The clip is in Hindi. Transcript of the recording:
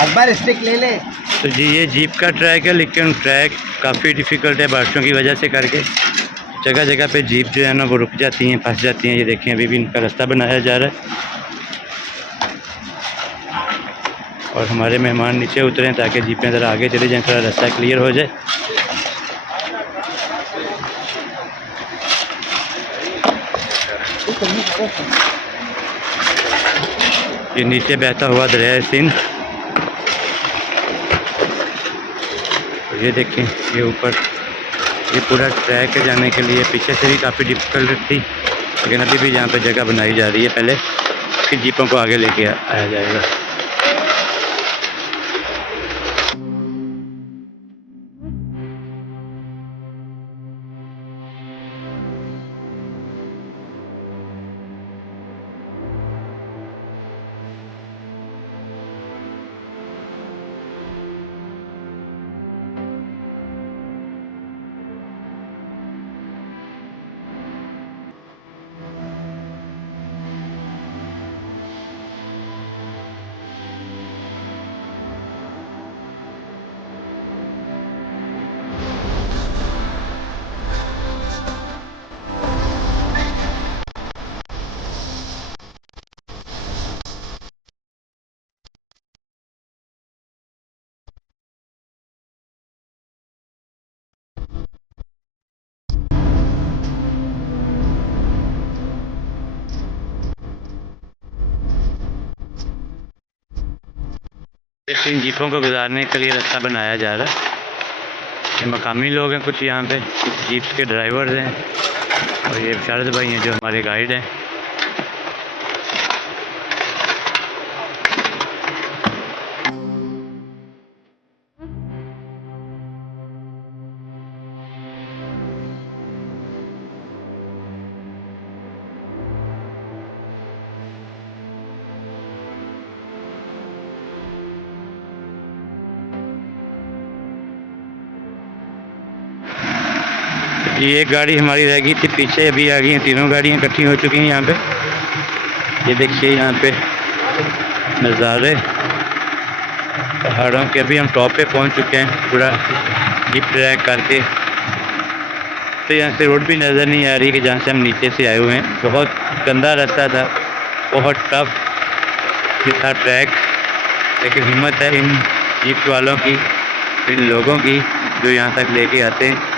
अकबर स्टिक ले ले। तो जी ये जीप का ट्रैक है, लेकिन ट्रैक काफ़ी डिफ़िकल्ट है बारिशों की वजह से करके। जगह जगह पे जीप जो है ना वो रुक जाती हैं, फंस जाती हैं। ये देखें अभी भी इनका रास्ता बनाया जा रहा है और हमारे मेहमान नीचे उतरें ताकि जीपें ज़रा आगे चले जाएँ, थोड़ा रास्ता क्लियर हो जाए। ये नीचे बहता हुआ दरिया सिंध। ये देखें ये ऊपर ये पूरा ट्रैक है जाने के लिए। पीछे से भी काफ़ी डिफ़िकल्ट थी, लेकिन अभी भी यहाँ पे जगह बनाई जा रही है। पहले फिर जीपों को आगे लेके आया जाएगा। इन जीपों को गुजारने के लिए रास्ता बनाया जा रहा है। ये मकामी लोग हैं कुछ यहाँ पे, जीप्स के ड्राइवर्स हैं, और ये शारद भाई हैं जो हमारे गाइड हैं। ये एक गाड़ी हमारी रह गई थी पीछे, अभी आ गई हैं। तीनों गाड़ियाँ इकट्ठी हो चुकी हैं यहाँ पे। ये देखिए यहाँ पे नज़ारे पहाड़ों के। अभी हम टॉप पे पहुँच चुके हैं पूरा जीप ट्रैक करके। तो यहाँ से रोड भी नज़र नहीं आ रही कि जहाँ से हम नीचे से आए हुए हैं। बहुत गंदा रास्ता था, बहुत टफ ये था ट्रैक, लेकिन हिम्मत है इन जीप वालों की, इन लोगों की जो यहाँ तक लेके आते हैं।